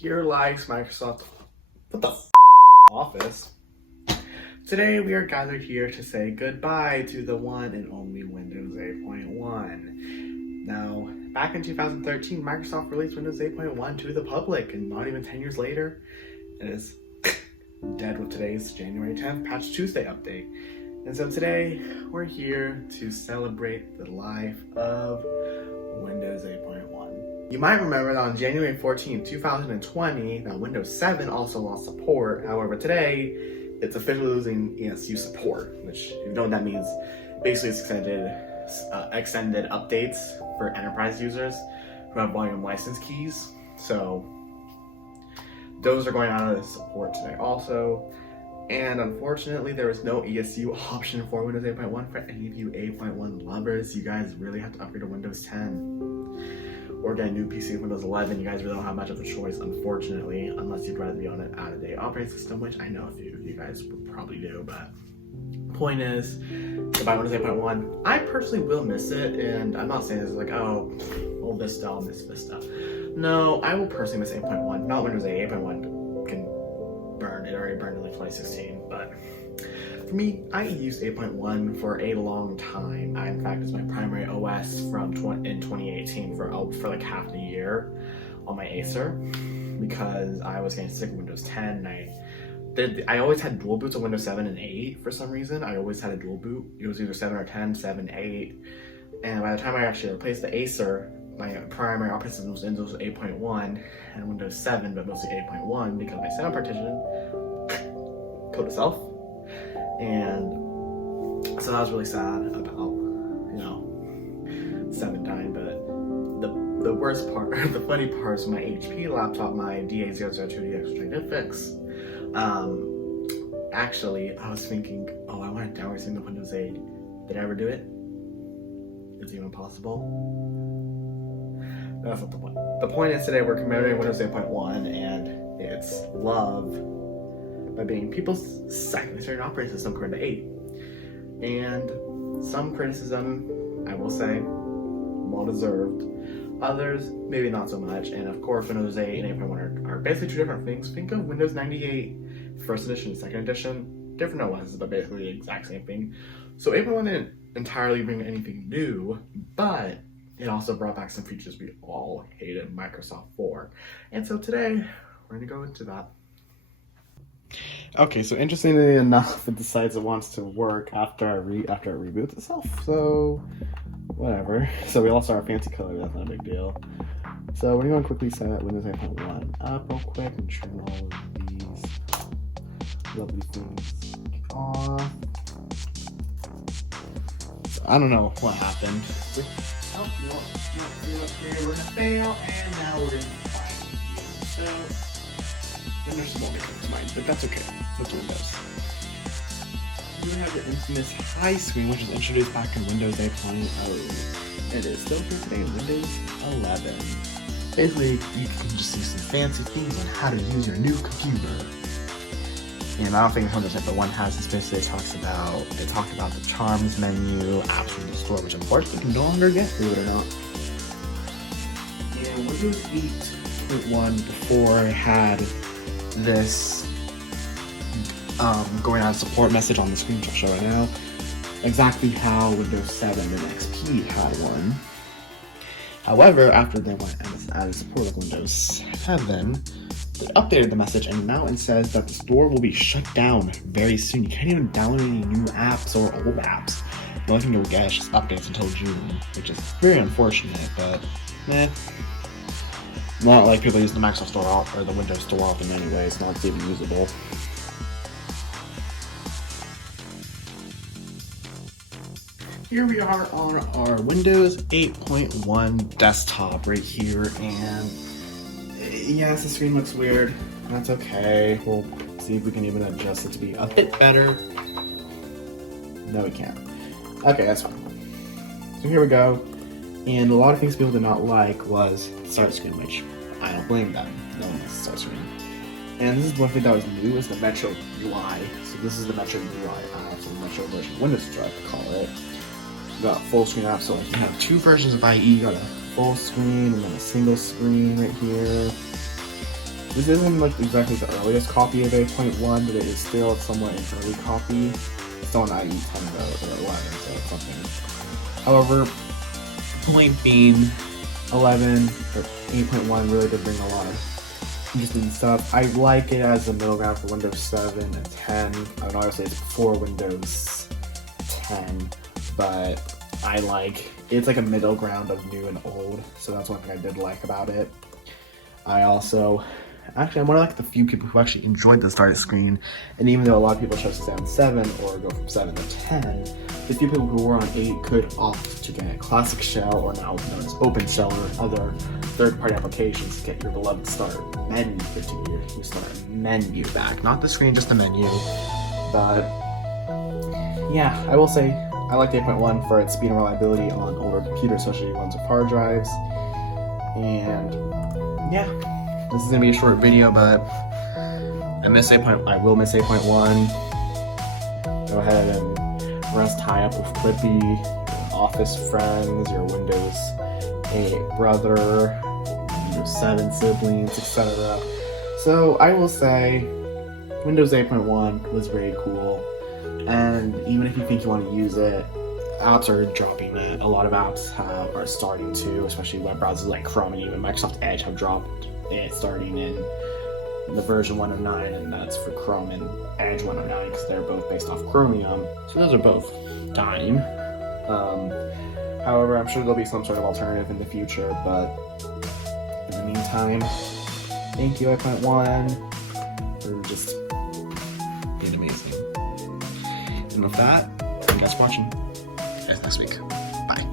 Here lies Microsoft. What the Office. Today we are gathered here to say goodbye to the one and only Windows 8.1. Now, back in 2013, Microsoft released Windows 8.1 to the public, and not even 10 years later, it is dead with today's January 10th Patch Tuesday update. And so today, we're here to celebrate the life of Windows 8.1. You might remember that on January 14, 2020, that Windows 7 also lost support. However, today, it's officially losing ESU support, which, if you know what that means, basically it's extended updates for enterprise users who have volume license keys. So those are going out of support today also. And unfortunately, there is no ESU option for Windows 8.1 for any of you 8.1 lovers. You guys really have to upgrade to Windows 10 or get a new PC with Windows 11. You guys really don't have much of a choice, unfortunately, unless you'd rather be on an out-of-date operating system, which I know a few of you guys would probably do. But point is, goodbye Windows 8.1. I personally will miss it, and I'm not saying this is like, oh, Vista, I'll miss Vista. No, I will personally miss 8.1, not Windows 8. 8.1 can burn. It already burned in like 2016, but for me, I used 8.1 for a long time. In fact, it's my primary OS in 2018 for like half the year on my Acer, because I was getting sick of Windows 10. I always had dual boots of Windows 7 and 8 for some reason. I always had a dual boot. It was either 7 or 10, 7, 8. And by the time I actually replaced the Acer, my primary operating system was Windows 8.1 and Windows 7, but mostly 8.1 because my sound partition killed itself. And so that was really sad about, 7 dying. But the worst part, the funny part is my HP laptop, my DA002DX, which I did fix. Actually, I was thinking, I want to downgrade something to Windows 8. Did I ever do it? Is it even possible? That's not the point. The point is today we're commemorating Windows 8.1 and its love by being people's second certain operating system compared to 8. And some criticism, I will say, well deserved. Others, maybe not so much. And of course, Windows 8 and 8.1 are basically two different things. Think of Windows 98 first edition, second edition, different OSs, but basically the exact same thing. So 8.1 didn't entirely bring anything new, but it also brought back some features we all hated Microsoft for. And so today, we're going to go into that. Okay, so interestingly enough, it decides it wants to work after it reboots itself. So, whatever. So we all saw our fancy color, that's not a big deal. So we're going to quickly set Windows 8.1 up real quick and turn all of these lovely things off. So I don't know what happened. We're gonna fail, and now we're gonna find you. So, and there's small difference mine, but that's okay. That's Windows. You have the infamous high screen, which was introduced back in Windows 8.0. It is still here today in Windows 11. Basically, you can just see some fancy things on how to use your new computer. And I don't think Windows 8.1 has this. Basically, it talked about the Charms menu, apps from the store, which unfortunately you can no longer get, believe it or not. And Windows 8.1 before had this going out of support message on the screen, which I'll show right now. Exactly how Windows 7 and XP had one. However, after they went and added support of Windows 7, they updated the message, and now it says that the store will be shut down very soon. You can't even download any new apps or old apps. The only thing you'll get is just updates until June, which is very unfortunate, but not like people use the Microsoft Store or the Windows Store often anyway. It's not even usable. Here we are on our Windows 8.1 desktop right here, and yes, the screen looks weird. That's okay. We'll see if we can even adjust it to be a bit better. No, we can't. Okay, that's fine. So here we go. And a lot of things people did not like was the start screen, which I don't blame them. No one likes the start screen. And this is one thing that was new, is the Metro UI. So this is the Metro UI, so the Metro version of Windows, I to call it. We got full screen app, so like you have two versions of IE. You got a full screen and then a single screen right here. This isn't like exactly the earliest copy of 8.1, but it is still somewhat an early copy. It's still an IE 10 though, or 11, so it's something. However, point being, 11 or 8.1 really did bring a lot of interesting stuff. I like it as a middle ground for Windows 7 and 10. I would obviously it's before Windows 10, but it's like a middle ground of new and old, so that's one thing I did like about it. I'm one of like the few people who actually enjoyed the start screen, and even though a lot of people chose to stay on 7 or go from 7 to 10, the few people who were on 8 could opt to get a classic shell, or now known as open shell, or other third-party applications to get your beloved start menu, your start menu back. Not the screen, just the menu. But yeah, I will say I like 8.1 for its speed and reliability on older computers, especially ones with hard drives. And yeah, this is gonna be a short video, but I will miss 8.1. Go ahead and rest high up with Clippy, your Office friends, your Windows 8 brother, Windows 7 siblings, etc. So I will say Windows 8.1 was very cool, and even if you think you want to use it, apps are dropping it. A lot of apps are starting to, especially web browsers like Chrome and even Microsoft Edge have dropped it starting in the version 109, and that's for Chrome and Edge 109 because they're both based off Chromium. So those are both dying. However, I'm sure there'll be some sort of alternative in the future, but in the meantime, thank you 8.1 for just being amazing. And with that, thank you guys for watching. See you guys next week. Bye.